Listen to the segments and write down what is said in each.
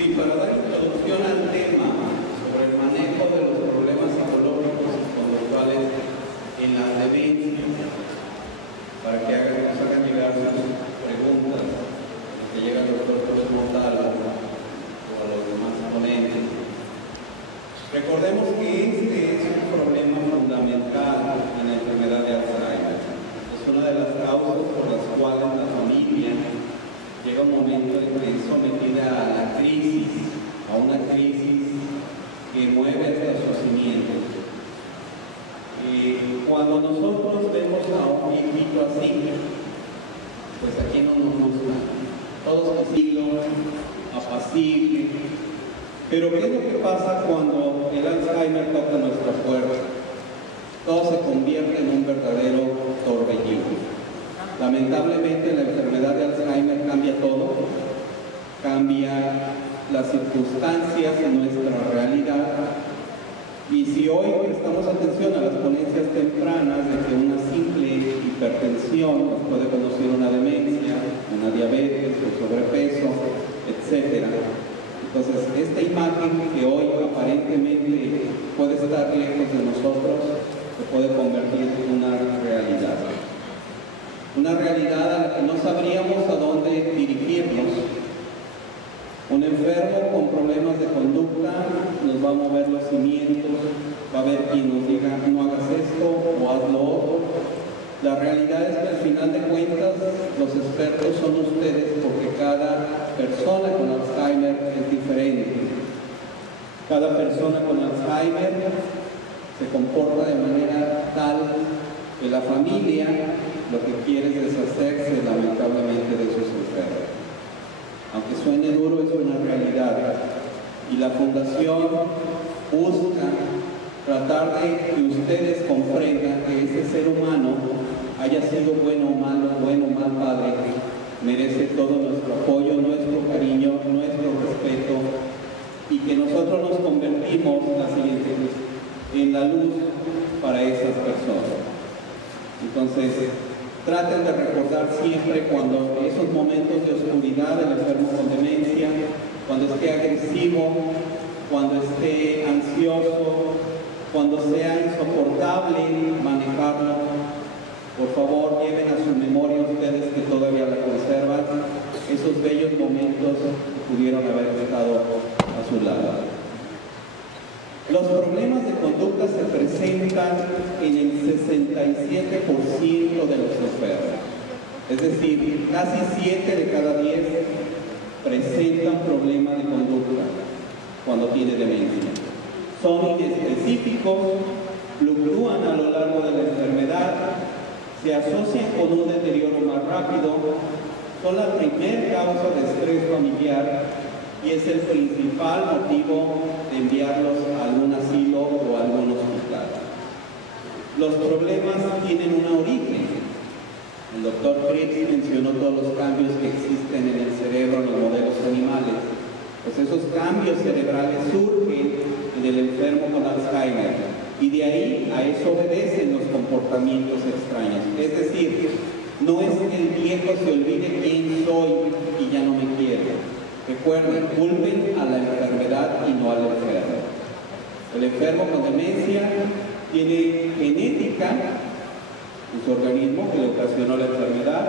Sí, para dar introducción al tema sobre el manejo de los problemas psicológicos y conductuales en la demencia, para que nos hagan llegar sus preguntas, que llega el doctor José Montala o a los demás ponentes. Recordemos que este es un problema fundamental en la enfermedad de Alzheimer. Es una de las causas por las cuales la familia llega un momento en que es sometida a la crisis, a una crisis que mueve hasta sus cimientos. Cuando nosotros vemos a un viejito así, pues aquí no nos gusta. Todos tranquilos, apacible. Pero ¿qué es lo que pasa cuando el Alzheimer toca nuestra puerta? Todo se convierte en un verdadero torbellino. Lamentablemente la enfermedad de Alzheimer cambia todo, cambia las circunstancias de nuestra realidad. Y si hoy prestamos atención a las ponencias tempranas de que una simple hipertensión nos puede conducir a una demencia, una diabetes, un sobrepeso, etc. Entonces, esta imagen que hoy aparentemente puede estar lejos de nosotros, se puede convertir en una realidad. Una realidad a la que no sabríamos a dónde dirigirnos. Un enfermo con problemas de conducta nos va a mover los cimientos, va a haber quien nos diga no hagas esto o haz lo otro. La realidad es que al final de cuentas los expertos son ustedes, porque cada persona con Alzheimer es diferente. Cada persona con Alzheimer se comporta de manera tal que la familia lo que quiere es deshacerse lamentablemente de sus enfermos. Aunque suene duro, es una realidad. Y la Fundación busca tratar de que ustedes comprendan que ese ser humano, haya sido bueno o mal padre, merece todo nuestro apoyo, nuestro cariño, nuestro respeto, y que nosotros nos convertimos en la luz para esas personas. Entonces, traten de recordar siempre cuando esos momentos de oscuridad del enfermo con demencia, cuando esté agresivo, cuando esté ansioso, cuando sea insoportable manejarlo, por favor lleven a su memoria ustedes que todavía la conservan, esos bellos momentos que pudieron haber estado a su lado. Los problemas de conducta se presentan en el 67% de los enfermos. Es decir, casi 7 de cada 10 presentan problemas de conducta cuando tiene demencia. Son inespecíficos, fluctúan a lo largo de la enfermedad, se asocian con un deterioro más rápido, son la primera causa de estrés familiar y es el principal motivo de enviarlos a algún asilo o a algún hospital. Los problemas tienen un origen. El doctor Fritz mencionó todos los cambios que existen en el cerebro en los modelos animales. Pues esos cambios cerebrales surgen en el enfermo con Alzheimer y de ahí a eso obedecen los comportamientos extraños. Es decir, no es que el viejo se olvide quién soy y ya no me quiere. Recuerden, culpen a la enfermedad y no al enfermo. El enfermo con demencia tiene genética en su organismo que le ocasionó la enfermedad,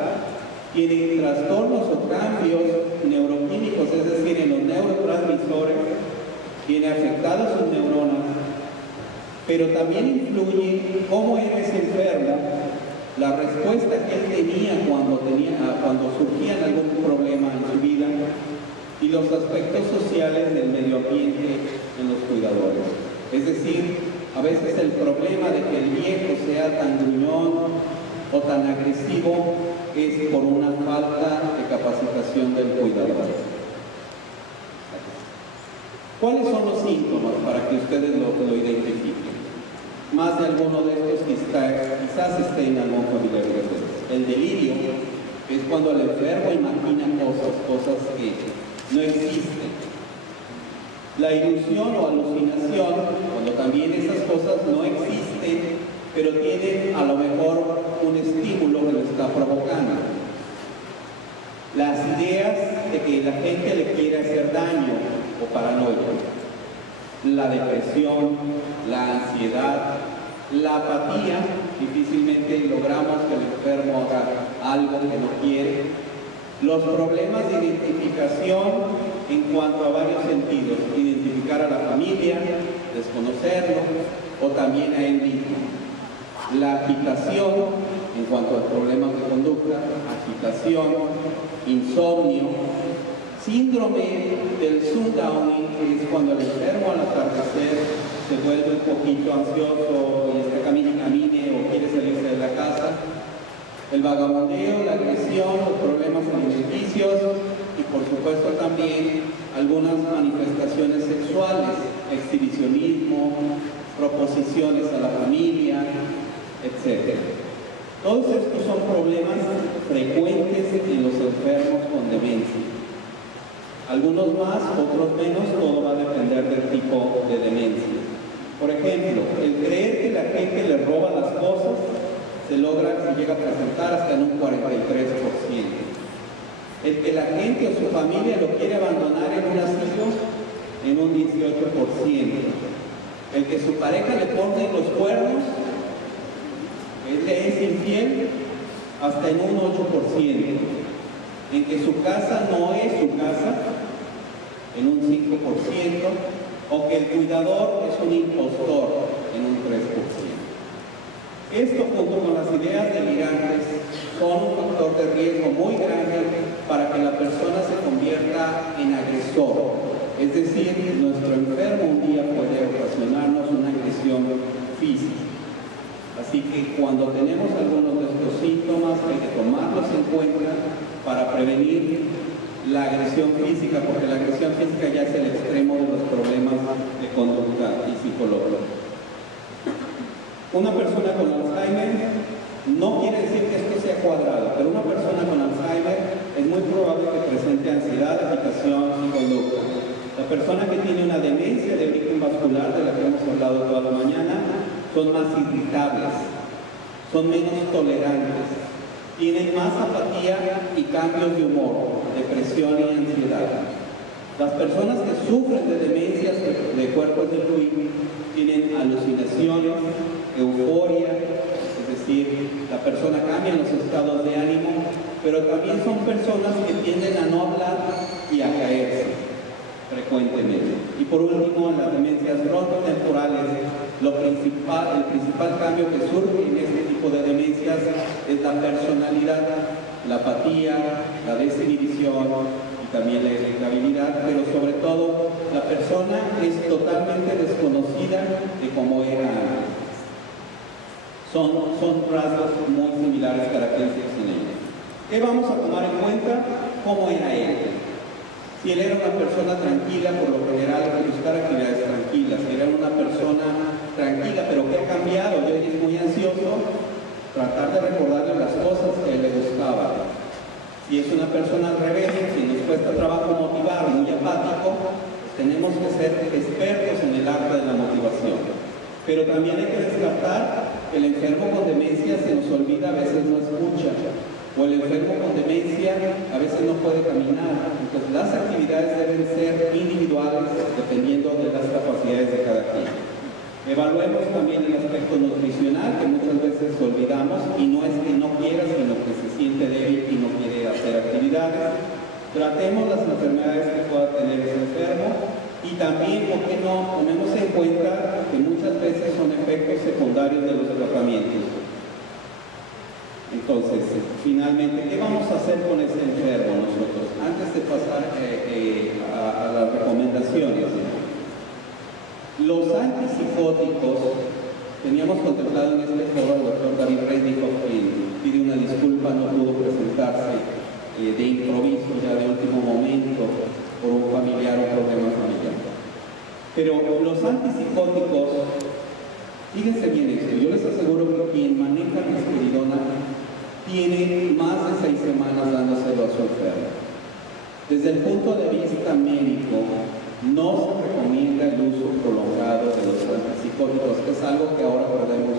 tiene trastornos o cambios neuroquímicos, es decir, en los neurotransmisores, tiene afectadas sus neuronas, pero también influye cómo era ese enfermo, la respuesta que él tenía cuando surgía algún problema en su vida, y los aspectos sociales del medio ambiente en los cuidadores. Es decir, a veces el problema de que el viejo sea tan gruñón o tan agresivo es por una falta de capacitación del cuidador. ¿Cuáles son los síntomas para que ustedes lo identifiquen? Más de alguno de estos quizás estén en algún familiar de ustedes. El delirio es cuando el enfermo imagina cosas que no existen. La ilusión o alucinación, cuando también esas cosas no existen, pero tienen a lo mejor un estímulo que lo está provocando. Las ideas de que la gente le quiere hacer daño, o paranoia. La depresión, la ansiedad, la apatía, difícilmente logramos que el enfermo haga algo que no quiere. Los problemas de identificación en cuanto a varios sentidos, identificar a la familia, desconocerlo o también a él mismo. La agitación en cuanto a problemas de conducta, agitación, insomnio, síndrome del sundowning, que es cuando el enfermo al atardecer se vuelve un poquito ansioso y está camine o quiere salirse de la casa. El vagabundeo, la agresión, los problemas alimenticios y por supuesto también algunas manifestaciones sexuales, exhibicionismo, proposiciones a la familia, etc. Todos estos son problemas frecuentes en los enfermos con demencia. Algunos más, otros menos, todo va a depender del tipo de demencia. Por ejemplo, el creer que la gente le roba las cosas se llega a presentar hasta en un 43%. El que la gente o su familia lo quiere abandonar en un asilo, en un 18%. El que su pareja le pone los cuernos, él le es infiel, hasta en un 8%. En que su casa no es su casa, en un 5%. O que el cuidador es un impostor, en un 3%. Esto, junto con las ideas delirantes, son un factor de riesgo muy grande para que la persona se convierta en agresor. Es decir, nuestro enfermo un día puede ocasionarnos una agresión física. Así que cuando tenemos algunos de estos síntomas hay que tomarlos en cuenta para prevenir la agresión física, porque la agresión física ya es el extremo de los problemas de conducta y psicológica. Una persona con Alzheimer no quiere decir que esto sea cuadrado, pero una persona con Alzheimer es muy probable que presente ansiedad, agitación y conducta. La persona que tiene una demencia de origen vascular, de la que hemos hablado toda la mañana, son más irritables, son menos tolerantes, tienen más apatía y cambios de humor, depresión y ansiedad. Las personas que sufren de demencias de cuerpos de fluido tienen alucinaciones, euforia, es decir, la persona cambia en los estados de ánimo, pero también son personas que tienden a no hablar y a caerse frecuentemente. Y por último, en las demencias frontotemporales, el principal cambio que surge en este tipo de demencias es la personalidad, la apatía, la desinhibición, también la irritabilidad, pero sobre todo la persona es totalmente desconocida de cómo era antes. Son rasgos muy similares, características en ella. ¿Qué vamos a tomar en cuenta? ¿Cómo era él? Si él era una persona tranquila, por lo general hay que buscar actividades tranquilas. Si era una persona tranquila, pero que ha cambiado, y hoy es muy ansioso, tratar de recordarle las cosas que a él le gustaban. Si es una persona al revés, si nos cuesta trabajo motivar, muy apático, pues tenemos que ser expertos en el arte de la motivación. Pero también hay que descartar que el enfermo con demencia se nos olvida, a veces no escucha, o el enfermo con demencia a veces no puede caminar. Entonces las actividades deben ser individuales dependiendo de las capacidades de cada quien. Evaluemos también el aspecto nutricional, que muchas veces olvidamos, y no es que no quiera, sino que se siente débil y no quiere hacer actividades. Tratemos las enfermedades que pueda tener ese enfermo y también, ¿por qué no?, tomemos en cuenta que muchas veces son efectos secundarios de los tratamientos. Entonces, finalmente, ¿qué vamos a hacer con ese enfermo nosotros? Antes de pasar a las recomendaciones. Los antipsicóticos, teníamos contemplado en este foro al doctor David Rendikoff, quien pide una disculpa, no pudo presentarse de improviso, ya de último momento, por un familiar o problema familiar. Pero los antipsicóticos, fíjense bien esto, yo les aseguro que quien maneja risperidona tiene más de 6 semanas dándoselo a su enfermo. Desde el punto de vista médico, no se recomienda el uso prolongado de los antipsicóticos, que es algo que ahora podemos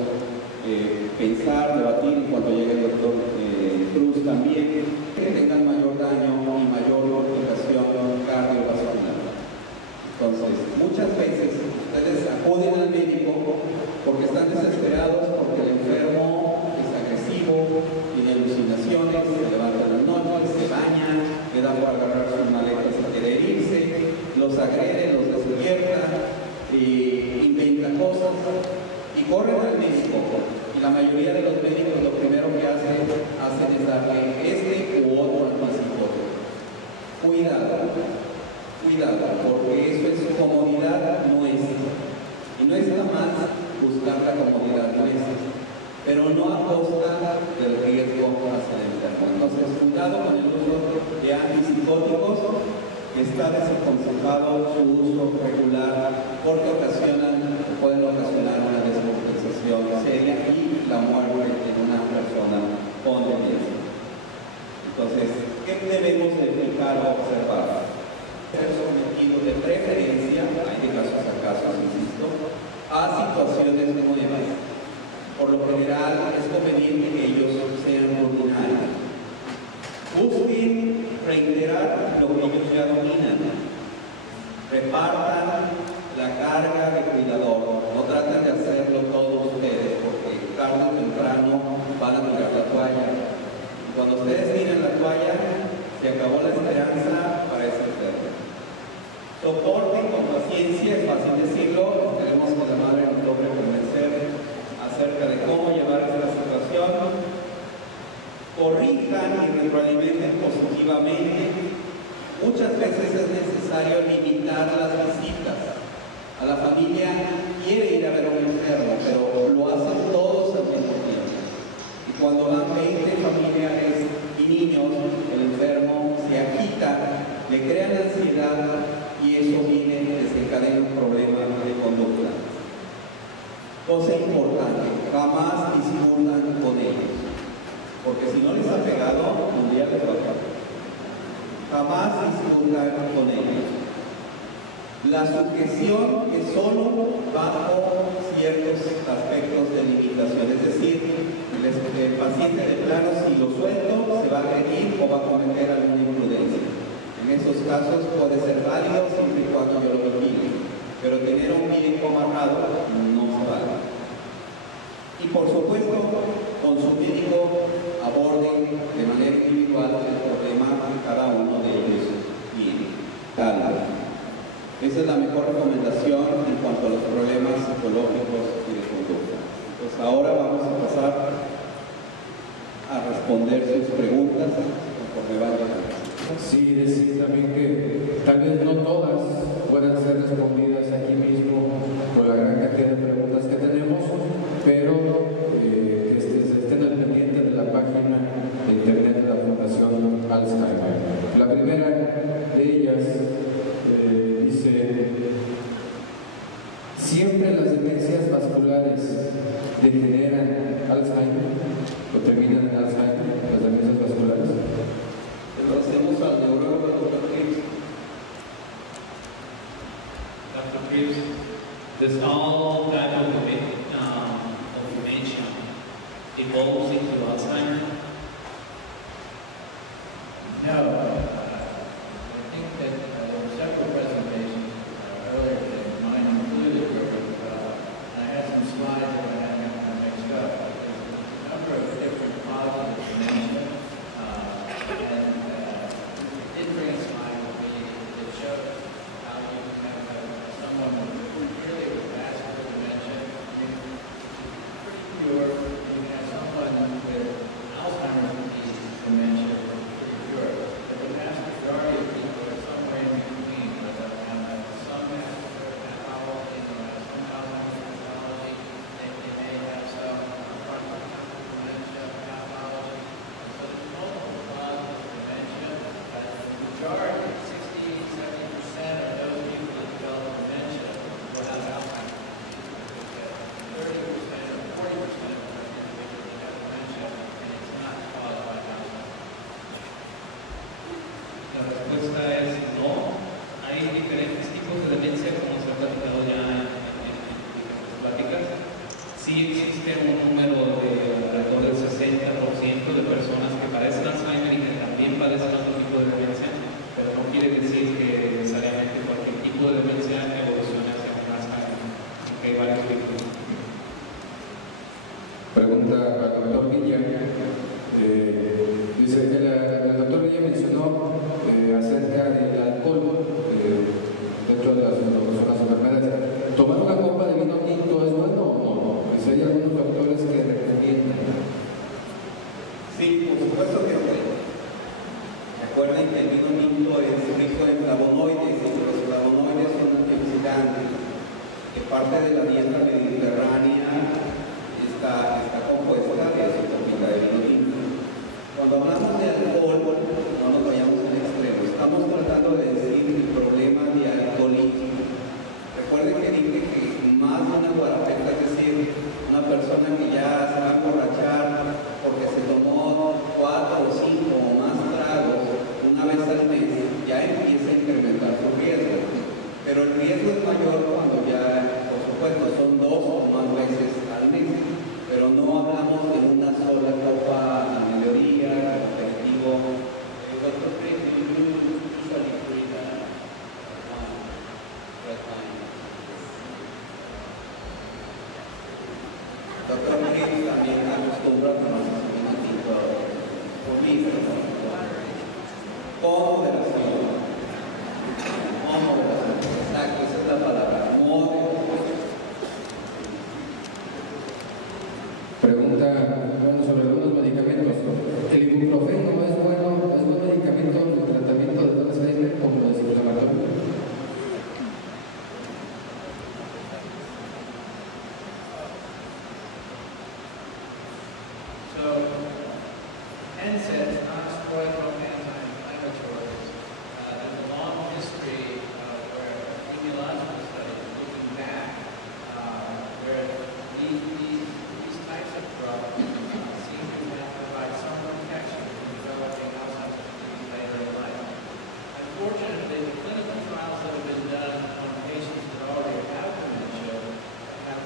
pensar, debatir, y cuando llegue el doctor Cruz también, que tengan mayor daño y mayor complicación cardiovascular. porque están desesperados, porque el enfermo es agresivo, tiene alucinaciones, se levanta en la noche, se baña, le da por agarrar sus maletas y querer irse, los agrede, los despierta, inventa cosas y corren al médico. Y la mayoría de los médicos lo primero que hacen es darle este u otro antipsicótico. Cuidado, porque eso es comodidad nuestra. Y no está mal buscar la comodidad nuestra, pero no a costa del riesgo hacia el enfermo. Entonces, cuidado con el uso de antipsicóticos. Está desaconsejado su uso regular porque pueden ocasionar una descompensación seria y la muerte en una persona con demencia. Entonces, ¿qué debemos de fijar o observar? Ser sometido de preferencia, hay de casos a casos, insisto, a situaciones nuevas. Por lo general, es conveniente que ellos sean rutinarios. Busquen reiterar lo que ellos ya dominan. Repartan la carga de cuidador. No traten de hacerlo todos ustedes, porque tarde o temprano van a tirar la toalla. Y cuando ustedes tiren la toalla, se acabó la esperanza para ese enfermo. Soporten con paciencia, es fácil decirlo. Tenemos que la madre nos logre convencer acerca de cómo llevar esta situación. Corrijan y retroalimenten positivamente. Muchas veces es necesario limitar las visitas. A la familia quiere ir a ver a un enfermo, pero lo hacen todos al mismo tiempo. Y cuando van 20 familiares y niños, el enfermo se agita, le crean ansiedad y eso desencadena un problema de conducta. Cosa importante, jamás discutan con ellos. Porque si no les ha pegado, un día les va a pegar. Jamás discutan con ellos. La sujeción es solo bajo ciertos aspectos de limitación, es decir, el paciente de plano, si lo suelto, se va a agredir o va a cometer alguna imprudencia. En esos casos puede ser válido siempre y cuando yo lo vigile, pero tener un médico amarrado no se vale. Y por supuesto, con su médico aborden de manera individual el problema que cada uno de ellos tiene. Calma. Esa es la mejor recomendación en cuanto a los problemas psicológicos y de conducta. Pues ahora vamos a pasar a responder sus preguntas conforme vayan. Sí, decir también que tal vez no todas puedan ser respondidas aquí mismo por la gran cantidad de preguntas que tenemos, pero que estén al pendiente de la página de internet de la Fundación Alzheimer. La primera de ellas dice: ¿siempre las demencias vasculares degeneran Alzheimer o terminan en Alzheimer, las demencias vasculares? Lo hacemos al neurólogo, Dr. Cripps. Dr. Cripps, does all that of dementia evolve into Alzheimer? No. I think that there were several presentations earlier today, mine included, where I had some slides that I had gotten mixed up. There's a number of different causes of dementia, and it did bring a slide with me that shows how you can have someone with really vascular dementia, pretty pure. You can have someone with pregunta al doctor Villa. Dice que el doctor Villa mencionó acerca del alcohol dentro de las enfermedades. ¿Tomar una copa de vino tinto es bueno o no? Dice, hay algunos doctores que recomiendan. Sí, por supuesto que sí. Recuerden que el vino tinto es rico en flavonoides, y los flavonoides son antioxidantes, que parte de la dieta mediterránea está compuesta de su copita de vino tinto. Cuando hablamos de alcohol, no nos vayamos al extremo, estamos tratando de decir el problema de alcoholismo. Recuerden que dije que más de una guarapeta, es decir, una persona que ya se va a emborrachar porque se tomó 4 o 5 o más tragos una vez al mes, ya empieza a incrementar su riesgo. Pero el riesgo es mayor cuando ya, por supuesto, son 2 o más veces al mes. Pero no hablamos de una sola copa al mediodía, aperitivo. Doctor Chris, do you usually drink red wine? Doctor Chris también acostumbra a tomarse un vino tinto por litro, con moderación. Con moderación. Exacto, esa es la palabra, moderación. Pregunta sobre algunos medicamentos. ¿El ibuprofeno es buen medicamento en el tratamiento de Alzheimer como desinflamatorio? So, NSAIDs, non-steroidal anti-inflammatories, there's a long history where immunological studies looking back, where these types of drugs seem to provide some protection from developing Alzheimer's disease later in life. Unfortunately, the clinical trials that have been done on patients that already have dementia have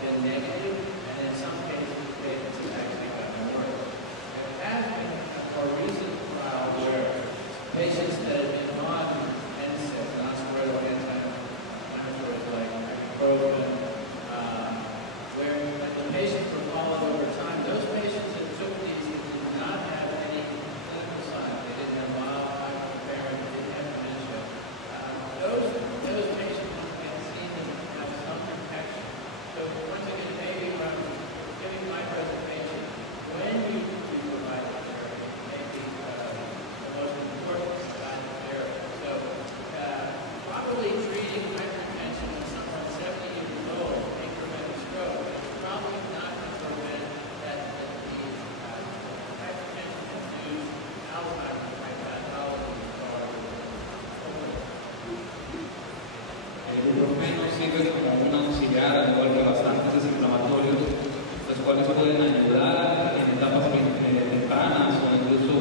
been negative, and in some cases, patients have actually gotten worse. There has been a more recent trial where patients that have been on NSAIDs, non-steroidal anti-inflammatories like ibuprofen, where the patients were followed over time. Those patients that took these did not have any clinical signs. They didn't have mild hypoparathyroidism, they didn't have dementia. Those patients have seen them have some protection. So once again, maybe when I'm giving my presentation, when you provide therapy, maybe the most important kind of therapy. So probably treating hypertension when someone's 70 years old may prevent a stroke. It's probably not going to prevent that disease. Hypertension-induced Alzheimer's pathology El ibuprofeno sirve como un auxiliar, al igual que bastantes desinflamatorios, los cuales pueden ayudar en etapas tempranas o incluso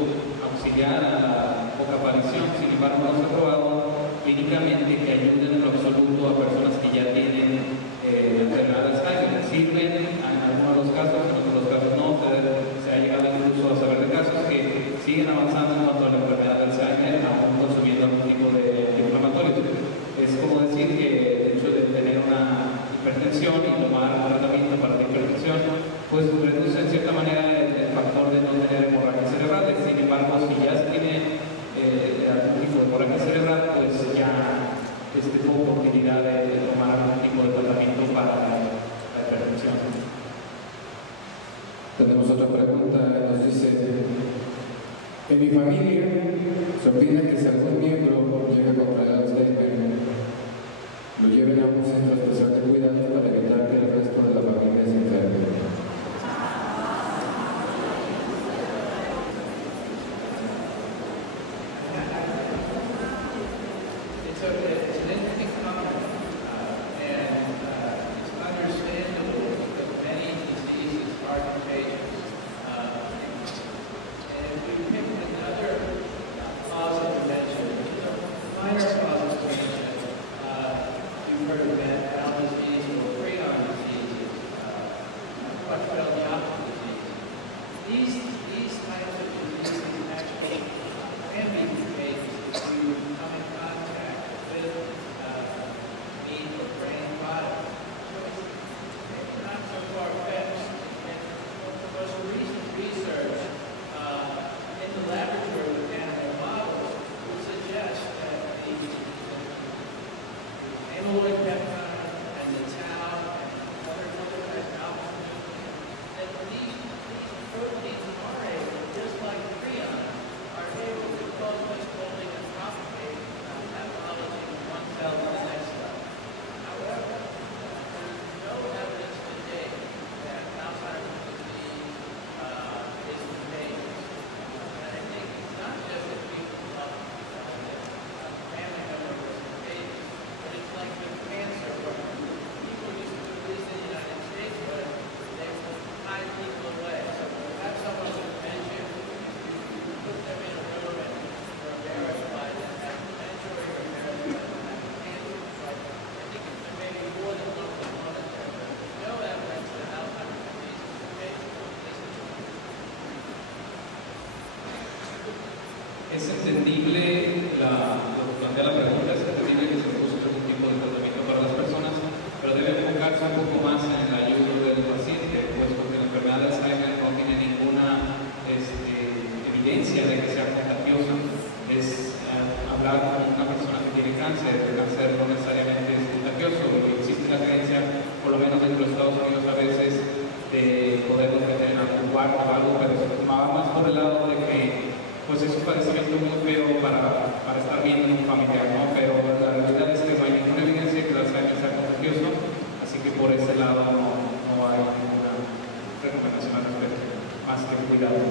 auxiliar a la poca aparición. Sin embargo, no se ha probado clínicamente que ayuden en lo absoluto a personas que ya tienen la enfermedad de Alzheimer. Sirven en algunos de los casos, en otros casos no. Se ha llegado incluso a saber de casos que siguen avanzando en cuanto a la enfermedad de Alzheimer, aún consumiendo algún tipo de inflamatorios. Es como decir que el hecho de tener una hipertensión y tomar tratamiento para la hipertensión, pues reduce en cierta manera el factor de no tener hemorragias cerebrales. Sin embargo, si ya se tiene algún tipo de hemorragia cerebral, pues ya poco utilidad de tomar algún tipo de tratamiento para la hipertensión. Tenemos otra pregunta, nos dice: en mi familia se opina que si algún miembro llega con Alzheimer, lo lleven a un centro especial de cuidados para evitar que el resto de la familia se enferme. It's an interesting comment, and it's understandable because many diseases are contagious. And if we pick another cause of dementia, minor cause of dementia, you've heard of Bell disease or prion disease, Creutzfeldt-Jakob disease. These types of diseases actually can be contagious if you come in contact with amyloid peptide and the tau and other types of alpha, that these proteins are able, just like prion, are able to cause misfolding and propagate pathology from one cell to the next cell. However, there's no evidence today that Alzheimer's disease is contagious. And I think it's not just that people family members are contagious, but it's like with cancer, where people used to do this in the United States, but they will hide people away. So if you have someone with dementia, you put them in a room and you're embarrassed by them having dementia, or you're embarrassed by them having cancer. Like, I think it's maybe more than one component there, but there's no evidence that Alzheimer's disease is contagious at this point. Es entendible lo que plantea la pregunta, es entendible que se busque algún tipo de tratamiento para las personas, pero debe enfocarse un poco más en el ayudo del paciente, pues porque la enfermedad de Alzheimer no tiene ninguna evidencia de que sea contagiosa. Es hablar con una persona que tiene cáncer, el cáncer no necesariamente es contagioso, existe la creencia, por lo menos dentro de Estados Unidos a veces, de poderlo meter en algún cuarto o algo, pero se tomaba más por el lado de que pues es un padecimiento muy feo para estar viendo en un familiar, ¿no? Pero la realidad es que no hay ninguna evidencia que el Alzheimer sea contagioso, así que por ese lado no hay ninguna recomendación al respecto, más que cuidado.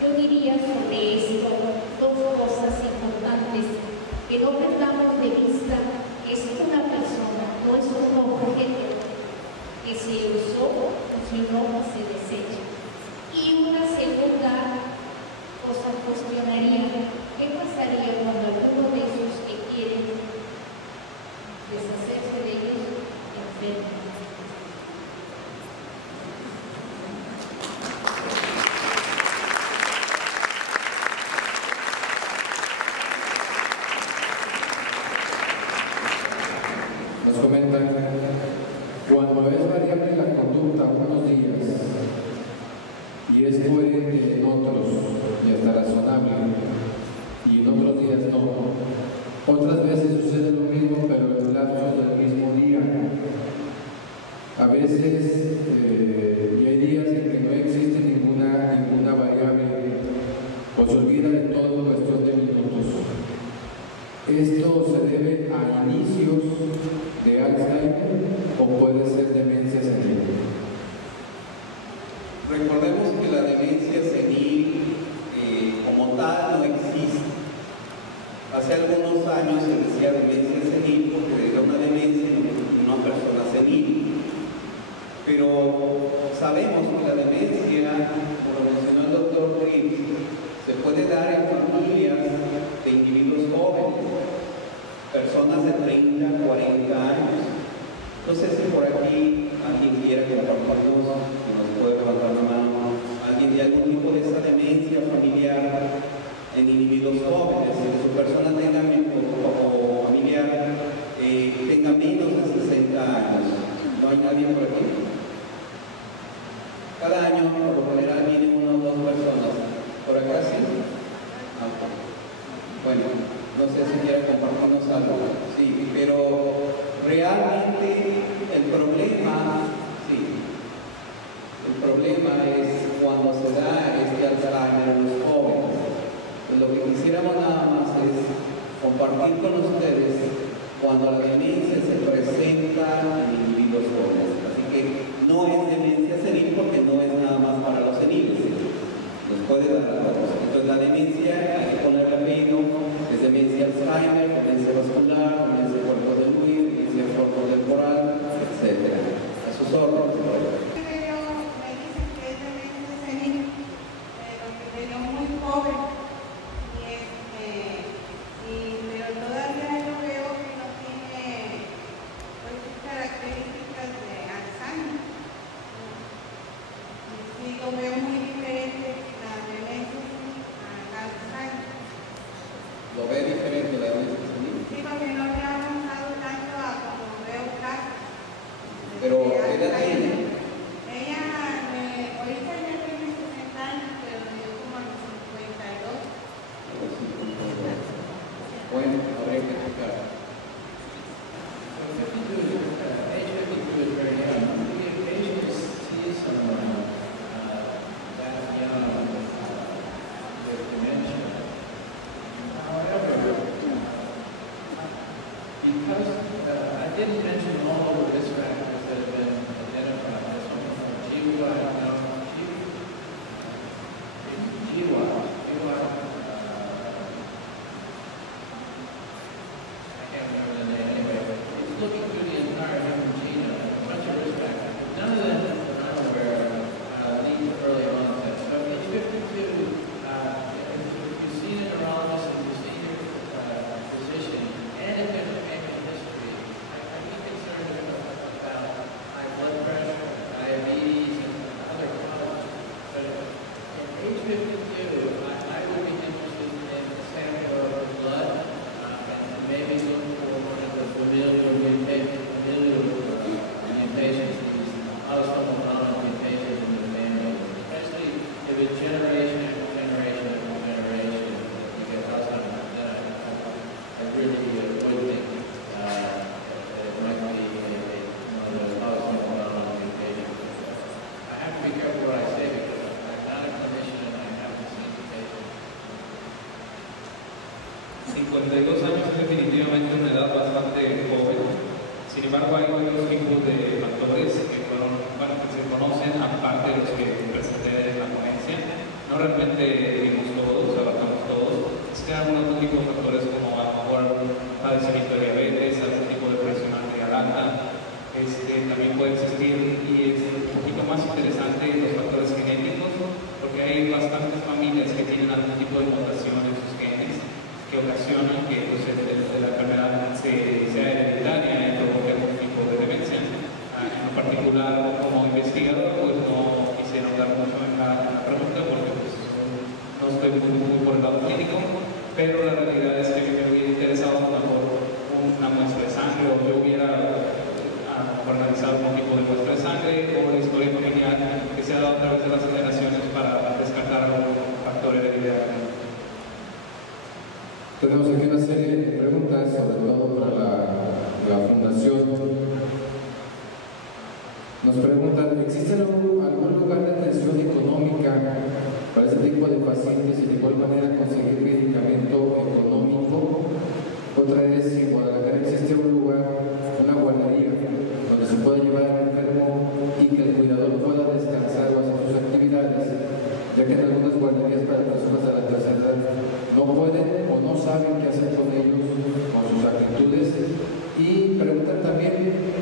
Yo diría sobre esto dos cosas importantes, que no perdamos de vista que es una persona, no es un objeto que se usó, sino se desecha. Y una segunda cosa cuestionaría, ¿qué pasaría cuando alguno de esos que quieren deshacerse de ellos enferman? Nos comentan, cuando es variable la conducta unos días y es coherente en otros y hasta razonable y en otros días no, otras veces sucede lo mismo pero en lapsos del mismo día. A veces y hay días en que no existe ninguna variable o se olvida de todo en cuestión de minutos. Esto se debe a inicios de Alzheimer o puede ser demencia senil. Recordemos que la demencia senil como tal no existe. Hace algunos años se decía demencia senil porque era una demencia en una persona senil. Pero sabemos que la demencia, como lo mencionó el doctor Grimm, se puede dar en familias de individuos jóvenes, personas de 30, 40 años. Entonces, si por aquí alguien quiere compartirnos, nos puede levantar la mano, alguien de algún tipo de esa demencia familiar en individuos jóvenes, que su persona tenga o familiar tenga menos de 60 años. ¿No hay nadie por aquí? Cada año, por lo general, vienen una o dos personas. ¿Por acá sí? Bueno, no sé si quieren compartirnos algo. Sí, pero realmente el problema es cuando se da este Alzheimer en los jóvenes. Pues lo que quisiéramos nada más es compartir con ustedes cuando la demencia se presenta en individuos jóvenes. Así que no es demencia senil porque no es nada más para los seniles. Nos puede dar a todos. Entonces la demencia, hay que ponerle apellido, es demencia Alzheimer, demencia vascular, demencia corporal, demencia corporal, etc. A sus órganos. Lo veo muy diferente la demencia a Alzheimer. identificar. So 52 is, age 52 is very young. We occasionally see someone that young with dementia. However, because I didn't mention all of the risk factors that have been identified. There's something from I can't remember the name anyway. It's looking through the entire human genome, a bunch of risk factors. None of them I'm aware of lead to early onset. So at age 52, if you see a neurologist and you see your physician, and if there's a family history, I'd be concerned about high blood pressure, diabetes, and other problems. But at age 52, I would be interested in a sample of blood and maybe look for one of the familial mutations, autosomal dominant mutations in the family, especially if it's generation after generation after generation. You get Alzheimer's, then I really would think that it might be one of those autosomal dominant mutations. I have to be careful what I say because I'm not a clinician and I haven't seen the patient. 52 años es definitivamente una edad bastante joven. Sin embargo, hay otros tipos de factores que se conocen, aparte de los que presenté en la ponencia. No realmente vimos todos, abarcamos todos. Existen algunos tipos de factores como a lo mejor padecimiento de diabetes, algún tipo de presión arterial alta. También puede existir, y es un poquito más interesante, los factores genéticos, porque hay bastantes familias que tienen algún tipo de mutación en sus genes que ocasionan que pues, la enfermedad sea hereditaria y provoque algún tipo de demencia. En lo particular, como investigador, pues no quise notar mucho en la pregunta porque pues, no estoy muy por el lado clínico, pero la realidad es que me hubiera interesado a lo mejor una muestra de sangre, o yo hubiera analizado un tipo de muestra de sangre o la historia familiar que se ha dado a través de las generaciones para descartar algún factor hereditario. Tenemos aquí una serie de preguntas, sobre todo para la fundación. Nos preguntan, ¿existe algún lugar de atención económica para este tipo de pacientes y de igual manera conseguir medicamento económico? Otra es, si en Guadalajara existe un lugar, una guardería, donde se puede llevar al enfermo y que el cuidador pueda descansar o hacer sus actividades, ya que en algunas guarderías para personas de la tercera edad no pueden o no saben qué hacer con ellos, con sus actitudes. Y preguntan también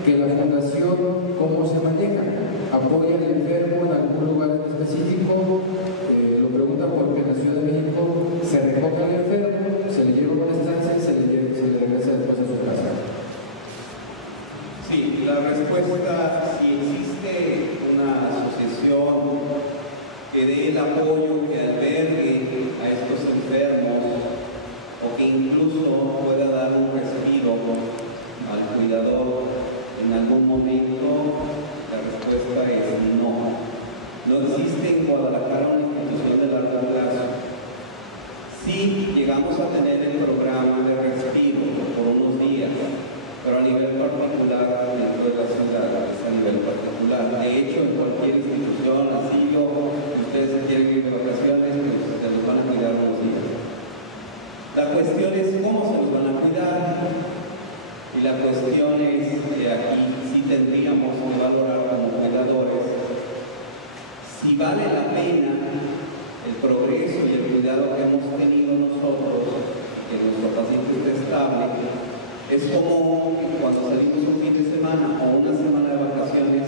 que la fundación cómo se maneja, apoya al enfermo en algún lugar en específico. Lo preguntan porque en la Ciudad de México se recoge al enfermo, se le lleva una estancia y se le regresa después a su casa. Sí, la respuesta, si existe una asociación que dé el apoyo, que albergue a estos enfermos o que incluso pueda dar un respiro al cuidador en algún momento, la respuesta es no. No existe en Guadalajara una institución de largo plazo. Sí llegamos a tener el programa de respiro por unos días, pero a nivel particular, dentro de la ciudad, es a nivel particular. De hecho, en cualquier institución, asilo, ustedes se quieren ir de vacaciones, pues se los van a cuidar unos días. La cuestión es cómo se los van a cuidar, y la cuestión es que aquí sí tendríamos que valorar como cuidadores si vale la pena el progreso y el cuidado que hemos tenido nosotros, que nuestro paciente esté estable. Es como cuando salimos un fin de semana o una semana de vacaciones,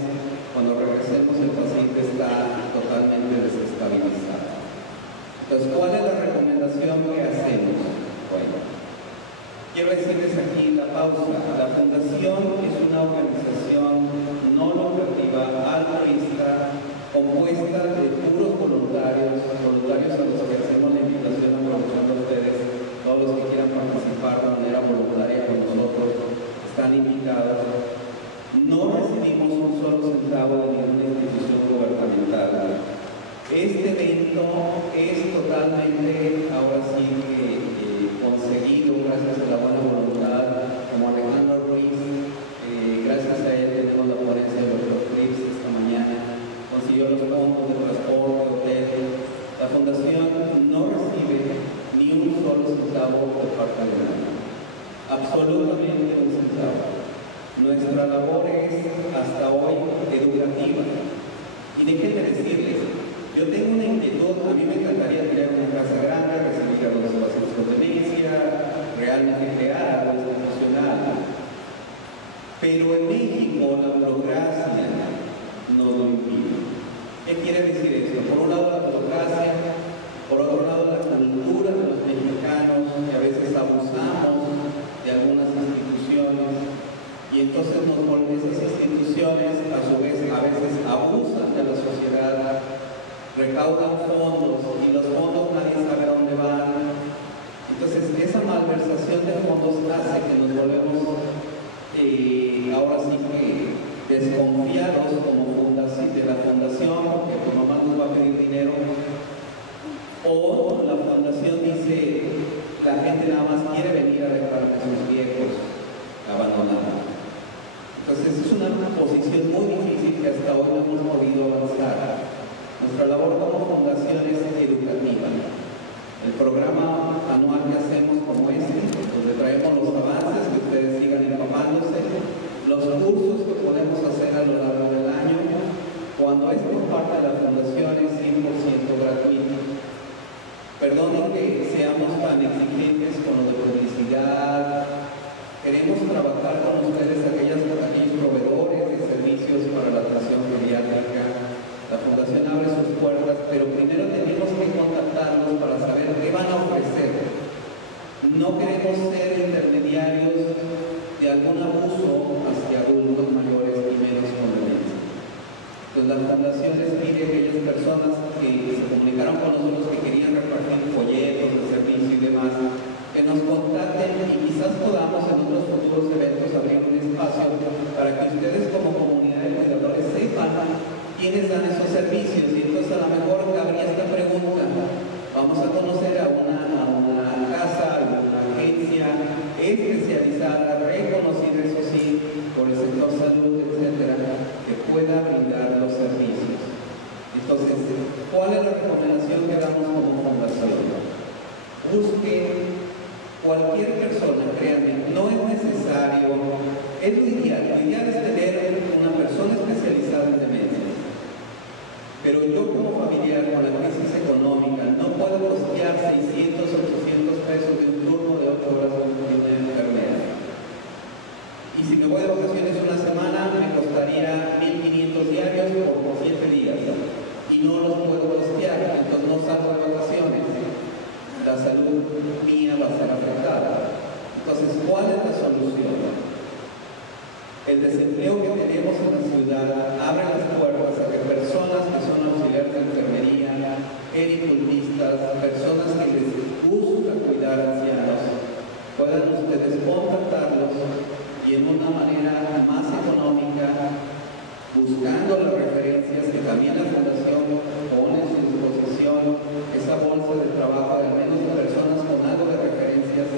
cuando regresemos el paciente está totalmente desestabilizado. Entonces, ¿cuál es la recomendación que hacemos? Bueno, quiero decirles aquí la pausa. La Fundación es una organización no lucrativa, altruista, compuesta de puros voluntarios a los que hacemos la invitación a aprovechar a ustedes. Todos los que quieran participar de manera voluntaria con nosotros están invitados. No recibimos un solo centavo de ninguna institución gubernamental. Este evento es totalmente, ahora sí, conseguido gracias a la buena voluntad centavo por parte de nadie. Absolutamente un centavo. Nuestra labor es hasta hoy educativa. Y déjenme decirles, yo tengo una inquietud, a mí me encantaría tener una casa grande, recibir a los pacientes con demencia, realmente crear algo institucional. Pero en México la burocracia no lo impide. ¿Qué quiere decir esto? Por un lado la burocracia, por otro lado la cultura de los mexicanos, que a veces abusamos de algunas instituciones, y entonces esas instituciones a su vez a veces abusan de la sociedad, recaudan fondos y los fondos nadie sabe a dónde van. Entonces esa malversación de fondos hace que nos volvemos ahora sí que desconfiados como fundación de la fundación, porque tu mamá nos va a pedir dinero, o la fundación dice la gente nada más quiere venir a dejar a sus viejos abandonados. Entonces es una posición muy difícil que hasta hoy no hemos podido avanzar. Nuestra labor como fundación es educativa. El programa anual que hacemos como donde traemos los avances, que ustedes sigan empapándose, los cursos que podemos hacer a lo largo del año, cuando es por parte de la fundación es 100% gratuito. Perdonen que seamos tan exigentes con lo de publicidad. Queremos trabajar con ustedes aquellos proveedores de servicios para la atención pediátrica. La fundación abre sus puertas, pero primero tenemos que contactarlos para saber qué van a ofrecer. No queremos ser intermediarios de algún abuso hacia adultos mayores y menos con demencia. Entonces la fundación les pide a aquellas personas que se comunicaron con nosotros que querían repartir folletos de servicio y demás, que nos contacten y quizás podamos en otros futuros eventos abrir un espacio para que ustedes como comunidad de cuidadores sepan quiénes dan esos servicios. Y entonces a lo mejor cabría esta pregunta: vamos a conocer a una casa, a una agencia especializada, reconocida eso sí, por el sector salud, etcétera, que pueda brindar los servicios. Entonces, ¿cuál es la recomendación que damos como fundación? Busquen cualquier persona, créanme, no es necesario, es lo ideal. Lo ideal es tener una persona especializada en demencia. Pero yo como familiar con la crisis económica no puedo costear 600, 800 pesos de un turno de 8 horas de una enfermera. Y si me voy de vacaciones una semana, me costaría 1.500 diarios por 7 días. Y no los puedo costear, entonces no salgo de vacaciones. La salud mía va a ser afectada. Entonces, ¿cuál es la solución? El desempleo que tenemos en la ciudad abre las puertas a que personas que son auxiliares de enfermería, pericultistas, personas que les gusta cuidar ancianos, puedan ustedes contactarlos y en una manera más económica, buscando las referencias que también la Fundación pone a su disposición, esa bolsa de trabajo de al menos personas con algo de referencias,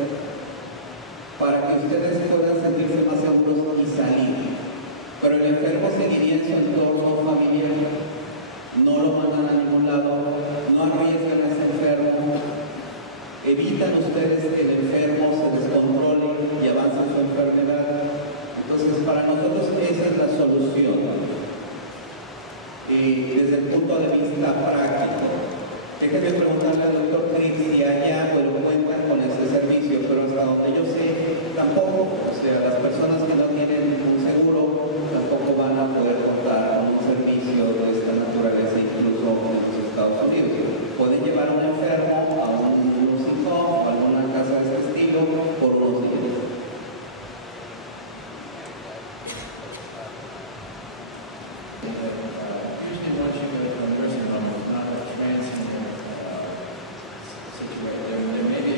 para que ustedes puedan sentirse más seguros y salir. Pero el enfermo seguiría en su entorno familiar, no lo mandan a ningún lado, no arriesgan a ese enfermo, evitan ustedes que el enfermo se descontrole y avance su enfermedad. Entonces, para nosotros esa es la solución. Desde el punto de vista práctico, déjenme preguntarle al doctor Chris si allá cuentan con este servicio, pero hasta donde yo sé, tampoco. O sea, las personas que no tienen un seguro tampoco van a poder contar con un servicio de esta naturaleza, incluso en los Estados Unidos. Pueden llevar a un enfermo a un nursing home o a alguna casa de ese estilo por unos días. Usually once you go to a nursing home, it's not a transient situation. There may be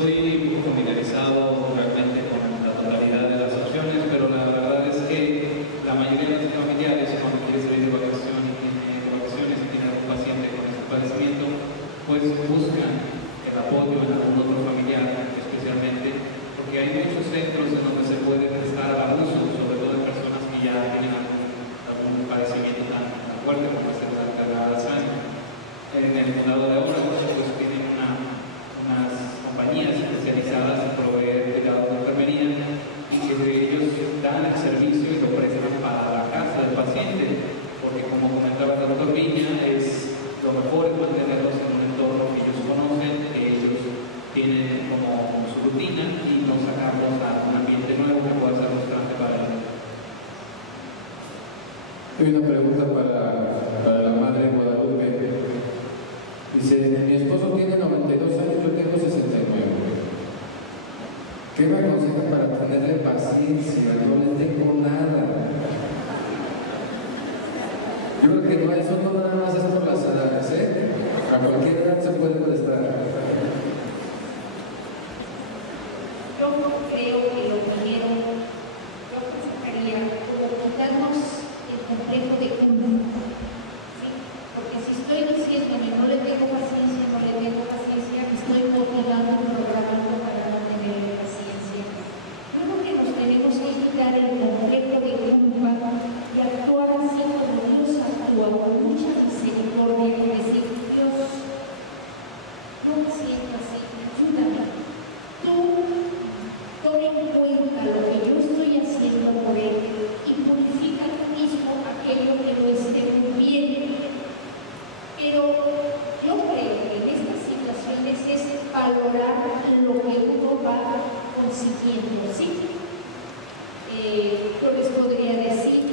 estoy un poco familiarizado realmente con la totalidad de las opciones, pero la verdad es que la mayoría de los familiares, cuando quiere salir de vacaciones y tiene algún paciente con este padecimiento, pues buscan el apoyo en algún otro familiar, especialmente porque hay muchos centros en donde se puede prestar al abuso, sobre todo en personas que ya tienen algún padecimiento tan fuerte como es la Alzheimer. En el condado de Orange, pues tienen unas compañías especializadas en proveer cuidado de enfermería y que ellos dan el servicio y lo prestan para la casa del paciente, porque como comentaba el doctor Viña, lo mejor es mantenerlos en un entorno que ellos conocen, que ellos tienen como su rutina y no sacarlos a un ambiente nuevo que pueda ser frustrante para ellos. Hay una pregunta para la madre de Guadalupe. Dice, mi esposo tiene 92 años, yo tengo 69. ¿Qué me aconseja para tenerle paciencia? No le tengo nada. Yo creo que no, eso no nada más es por las edades, ¿eh? A cualquier edad se puede prestar. Yo creo que lo primero, yo aconsejaría como darnos el complejo de uno, ¿sí? Porque si estoy diciéndome no le tengo paciencia, me estoy motivando, programando para no tener paciencia. Yo creo que nos tenemos que quitar el complejo de culpa y actuar así como Dios actúa, con mucha misericordia y decir, Dios, no me siento así, ayúdame. Tú toma en cuenta lo que yo estoy haciendo por él y purifica tú mismo aquello que no esté muy bien. Pero yo creo que en estas situaciones es valorar lo que uno va consiguiendo, ¿sí? Yo les podría decir,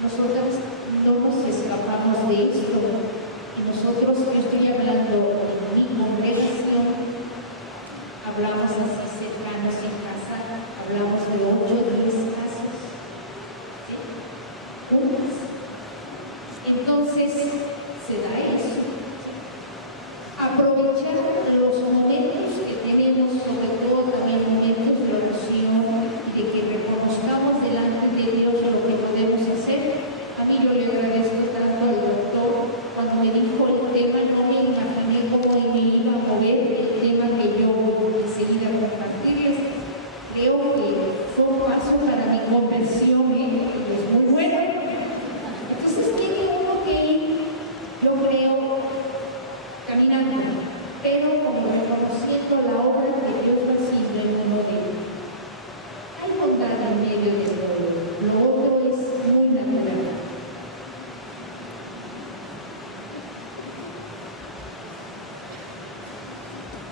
nosotros no nos escapamos de esto, y nosotros, yo estoy hablando en mi congregación, hablamos así cercanos en casa, hablamos de 8 o 10 casos, ¿sí? Unas. Entonces, se da eso. Aprovechar los momentos que tenemos, sobre todo también momentos de oración, de que reconozcamos delante de Dios lo que podemos hacer. A mí yo le agradezco tanto al doctor cuando me dijo el tema, no me imaginé cómo me iba a mover el tema que yo enseguida compartirles. Creo que fue un paso para mi conversión y es muy bueno. Entonces tiene uno que ir, yo creo, caminando, pero como reconociendo la obra que Dios va haciendo en uno de ellos. Hay bondad en medio de todo, lo otro es muy natural.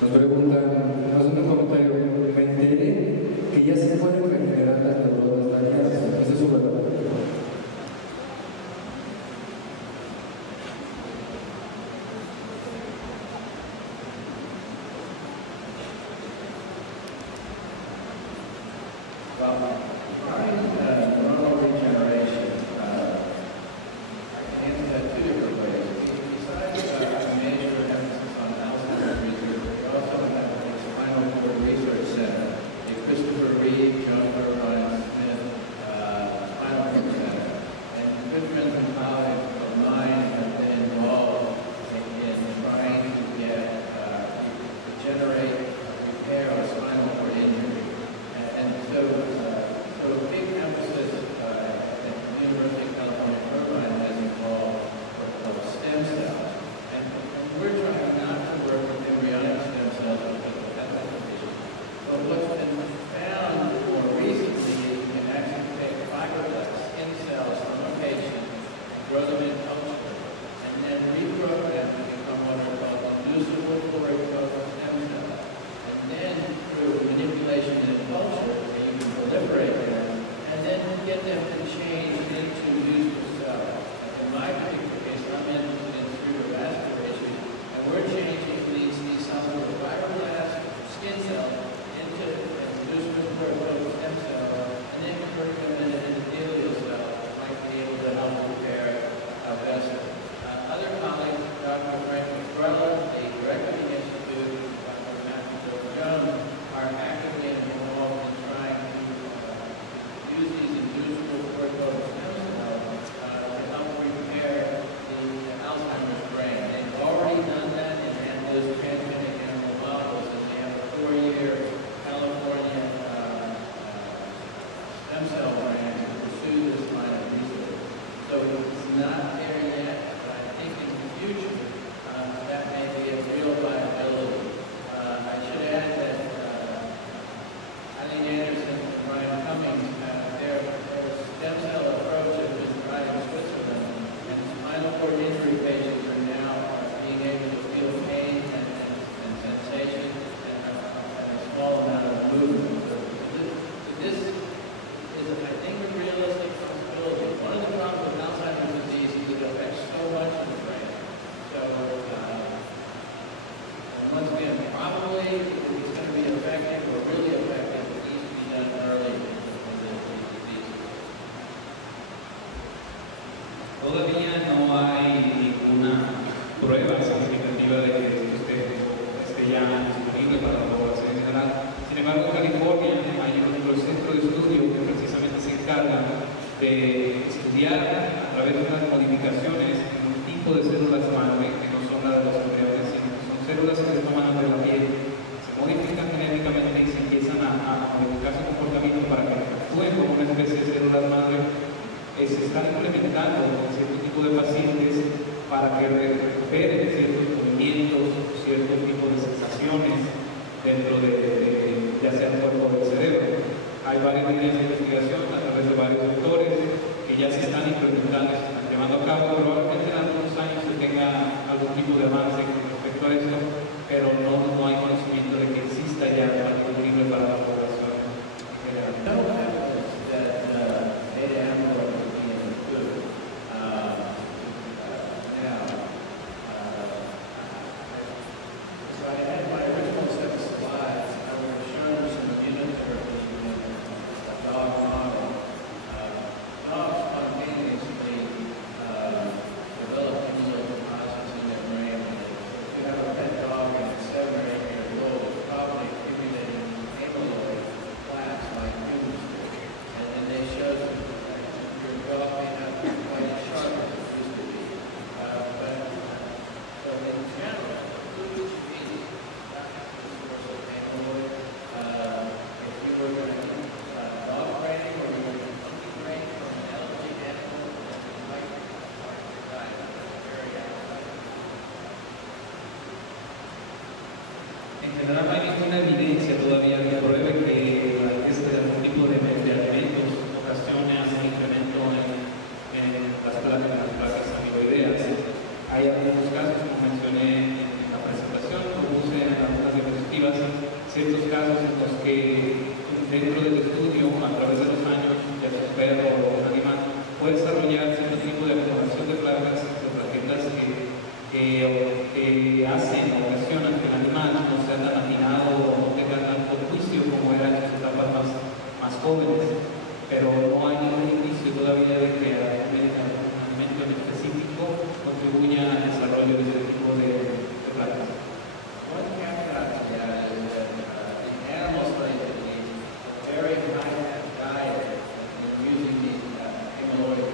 Nos preguntan, nos hacen un comentario, me enteré que ya se pueden regenerar las neuronas dañadas. ¿Esa es su verdad? Well, regarding neural regeneration, I answer that two different ways. Besides a major emphasis on Alzheimer's research, we also have a spinal cord research Todavía no hay ninguna prueba significativa de que esté ya disponible para la población en general. Sin embargo, en California hay un centro de estudio que precisamente se encarga de estudiar a través de las modificaciones en un tipo de células madre que no son las de los embriones, sino que son células que se toman de la piel, se modifican genéticamente y se empiezan a modificar su comportamiento para que actúen como una especie de células madre. Se están implementando en cierto tipo de pacientes para que recuperen ciertos movimientos, cierto tipo de sensaciones dentro de ya sea el cuerpo o el cerebro. Hay varias líneas de investigación a través de varios doctores que ya se están implementando, se están llevando a cabo. Probablemente en algunos años se tenga algún tipo de avance con respecto a esto, pero no hay conocimiento de que exista ya algo disponible para la población en general. En general no hay ninguna evidencia todavía que pruebe que algún tipo de alimentos ocasione un incremento en las placas amiloideas. Hay algunos casos, como mencioné en la presentación, produce en algunas diapositivas ciertos casos en los que dentro del estudio, a través de los años, ya sea un perro o un animal, puede desarrollar cierto tipo de acumulación de placas que hacen o ocasionan que el animal no sea tan afinado o no tenga tanto juicio como era en sus etapas más jóvenes, pero no hay ningún indicio todavía de que algún alimento en específico contribuya al desarrollo de este tipo de placas. One caveat to that is that in animals like a very high diet using these amyloid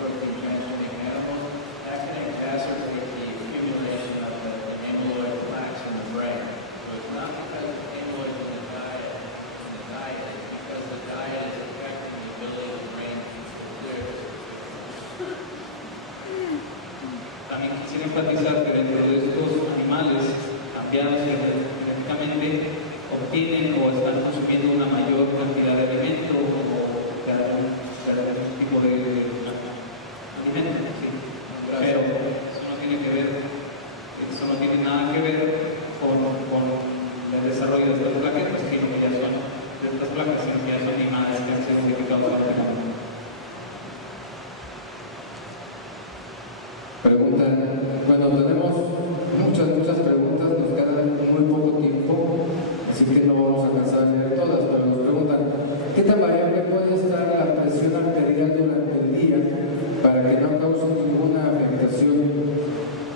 protein transferring animals, that can exacerbate the accumulation of the amyloid plaques in the brain. So it's not because of amyloid in the diet, it's because the diet is affecting the ability of the brain to clear. También quisiera enfatizar que dentro de estos animales cambiados genéticamente obtienen o están consumiendo una mayor cantidad de alimento o de algún tipo de alimento, sí. Pero eso no tiene nada que ver con el desarrollo de estas placas, sino que ya son de estas placas, sino que ya son animales que han sido modificados para el mundo. Preguntan, bueno, tenemos muchas preguntas, nos queda muy poco tiempo, así que no vamos a alcanzar a leer todas, pero nos preguntan, ¿qué tan variable puede estar la presión arterial durante el día para que no cause ninguna afectación?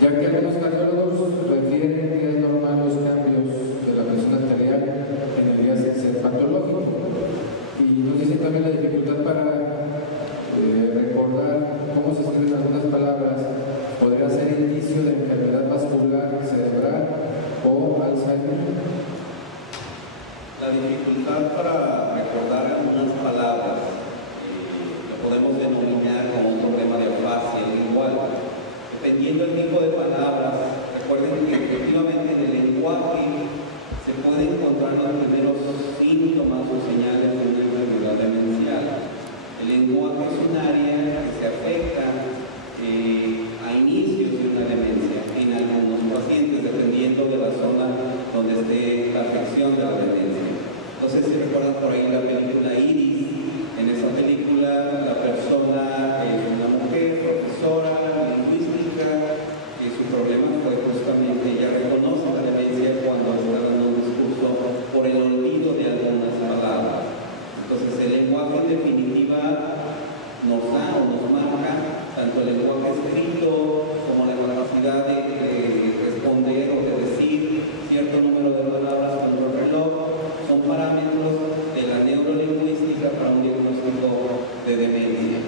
Ya que algunos cardiólogos refieren que es normal los cambios de la presión arterial en el día sin ser patológico. Y nos dicen también la dificultad para recordar cómo se escriben algunas palabras. Podría ser indicio de enfermedad vascular cerebral o Alzheimer. La dificultad para recordar algunas palabras lo podemos denominar como un problema de afasia lingual. Dependiendo del tipo de palabras, recuerden que efectivamente en el lenguaje se pueden encontrar los primeros síntomas o señales de una enfermedad demencial. El lenguaje es un área que se afecta a inicios de una demencia en algunos pacientes, dependiendo de la zona donde esté la afección de la demencia. Entonces, si recuerdan por ahí la película Iris, en esa película la persona es una mujer, profesora, lingüística, y su problema fue justamente, ella reconoce la demencia cuando está dando un discurso por el olvido de algunas palabras. Entonces, el lenguaje en definitiva nos da o nos marca tanto el lenguaje escrito como la capacidad de responder o de decir cierto número de palabras con el reloj, son parámetros de la neurolingüística para un diagnóstico de demencia.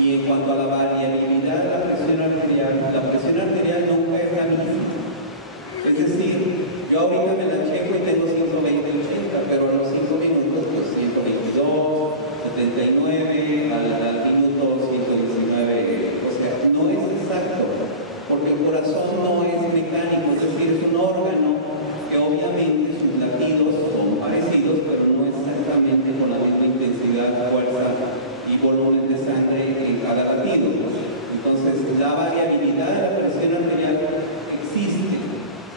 Y en cuanto a la variabilidad de la presión arterial nunca es la misma. Es decir, yo ahorita me la checo y tengo 120/80, pero a los 5 minutos, pues 122, 79, al minuto 119. O sea, no es exacto, porque el corazón no es mecánico, es decir, es un órgano que obviamente sus latidos son parecidos, pero no exactamente con la misma intensidad, fuerza y volumen de sangre en cada latido. Entonces, la variabilidad de la presión arterial existe,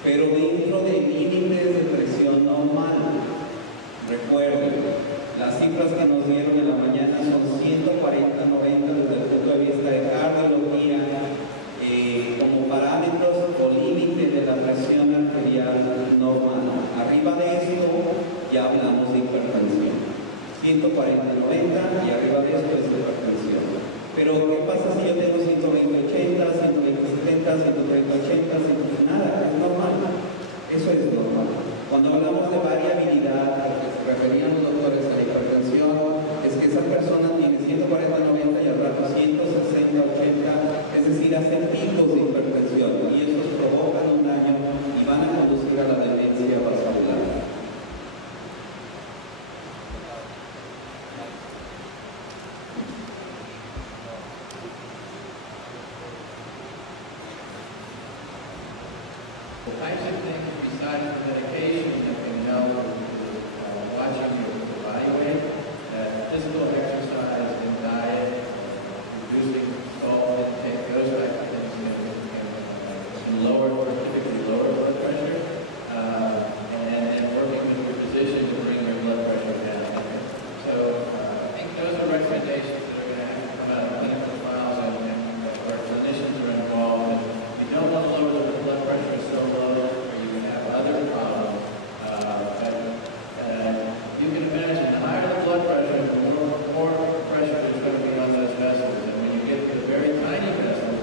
pero dentro de límites de presión normal. Recuerden, las cifras que nos dieron en la mañana son 140/90 desde el punto de vista de cardiología, como parámetros o límite de la presión arterial normal. Arriba de esto ya hablamos de hipertensión. 140/90 y arriba de esto es hipertensión. Pero ¿qué pasa si yo tengo 120/80, 120/70, 130/80, 130? Nada, es normal. Eso es normal. Cuando hablamos de variabilidad, lo que se referían los doctores a la hipertensión es que esa persona tiene 140/90 y al rato 160/80, es decir, hace picos de hipertensión y estos provocan un daño y van a conducir a la demencia vascular. The types of things besides the medication that we know watching you evaluate, physical exercise and diet, reducing salt intake, those types of things can lower, typically lower blood pressure, and working with your physician to bring your blood pressure down. So I think those are recommendations that are going to have to come out of clinical trials and where clinicians are involved. You don't want to lower the blood pressure so low or you can have other problems. But you can imagine the higher the blood pressure, the more pressure there's going to be on those vessels. And when you get to the very tiny vessels,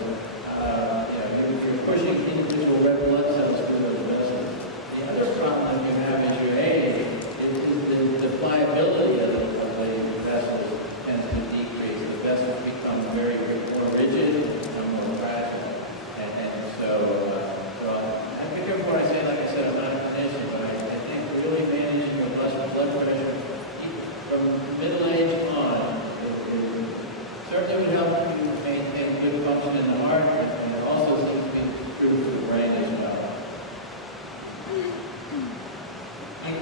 if you're pushing individual red blood cells through those vessels, the other problem you have as you age is the pliability of the vessels tends to decrease. The vessels become very more rigid, become more fragile. So I think everyone I say, like I said, I'm not a clinician, but I think really managing your blood pressure from middle age on, it certainly would help you maintain good function in the heart, and it also seems to be true for the brain as well.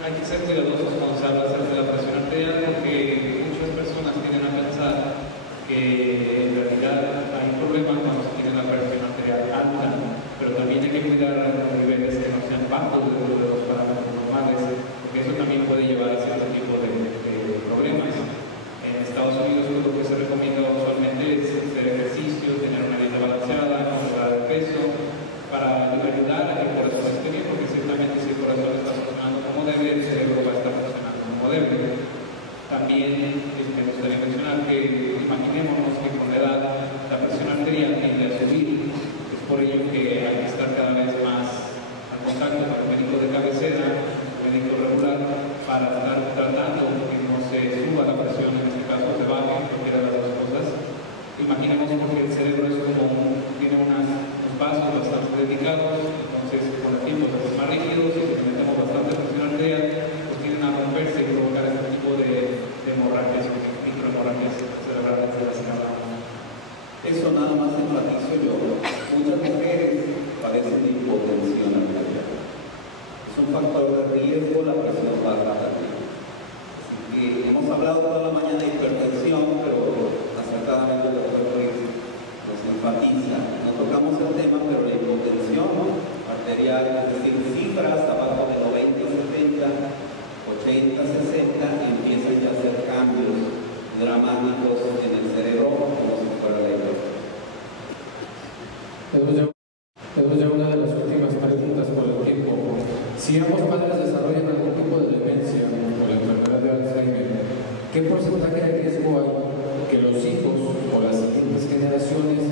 Hay que ser cuidadosos cuando se habla acerca de la presión arterial porque muchas personas tienden a pensar que en realidad hay problemas cuando se tiene la presión arterial alta, pero también hay que cuidar los niveles que no sean bajos de los parámetros normales, porque eso también puede llevar a cierto tipo de problemas. En Estados Unidos lo que se recomienda usualmente es hacer ejercicio, tener una dieta balanceada, controlar el peso, para ayudar a que el corazón esté bien, porque ciertamente si el corazón está funcionando como debe, el cerebro va a estar funcionando como debe. También me gustaría mencionar que imaginémonos que con la edad la presión arterial tiende a subir. Es por ello que hay que estar cada vez más al contacto con el médico de cabecera, el médico regular, para estar tratando que no se suba la presión, en este caso se baje, cualquiera de las dos cosas. Imaginemos porque el cerebro es tiene unos pasos bastante dedicados, entonces con el tiempo se hacen más rígidos y si le metemos bastante presión arterial, pues tienden a romperse y provocar este tipo de hemorragias o microhemorragias cerebrales de las que hablamos. Eso nada más enfatizo yo. Muchas mujeres padecen de hipotensión arterial. Es un factor de riesgo la presión baja arterial. Así que hemos hablado toda la mañana de hipertensión, pero acertadamente el doctor Ruiz nos enfatiza. No tocamos el tema, pero la hipotensión arterial, es decir, cifras abajo de 90, 70, 80, 60, empiezan ya a hacer cambios dramáticos en el cerebro como si fuera la hipertensión. Tenemos ya una de las últimas preguntas por el tiempo. Si ambos padres desarrollan algún tipo de demencia o la enfermedad de Alzheimer, ¿qué porcentaje de riesgo hay que los hijos o las siguientes generaciones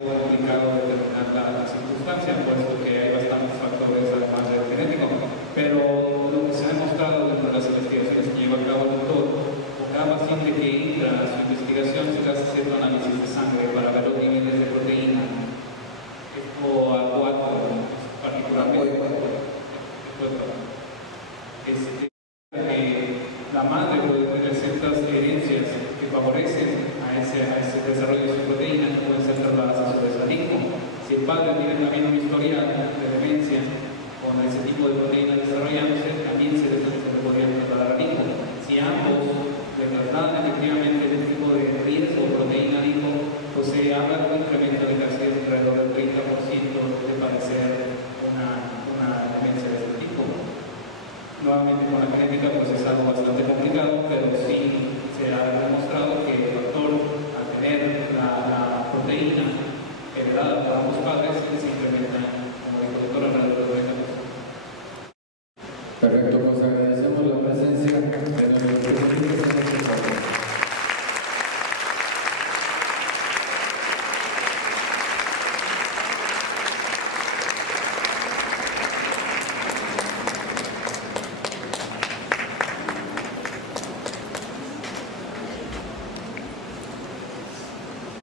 complicado determinar la circunstancia, puesto que hay bastantes factores además del genético, pero lo que se ha demostrado dentro de las investigaciones que lleva a cabo el doctor, con cada paciente que entra a su investigación se le hace cierto análisis de sangre para ver los niveles de proteína, FOA4 particularmente, la madre puede tener ciertas herencias que favorecen a ese desarrollo de su proteína, que pueden ser trasladadas a su desarrollo. Si el padre tiene también un historial de demencia con ese tipo de proteína desarrollándose, también se le podrían trasladar al hijo. Si ambos le trasladan efectivamente el tipo de riesgo de proteína al hijo, pues se habla de un incremento de casi alrededor del 30% de padecer una demencia de este tipo. Nuevamente con la genética pues es algo bastante complicado, pero sí se ha demostrado que el doctor, al tener la proteína heredada por ambos padres, se incrementa, como dijo el doctor, alrededor del 30%. Perfecto.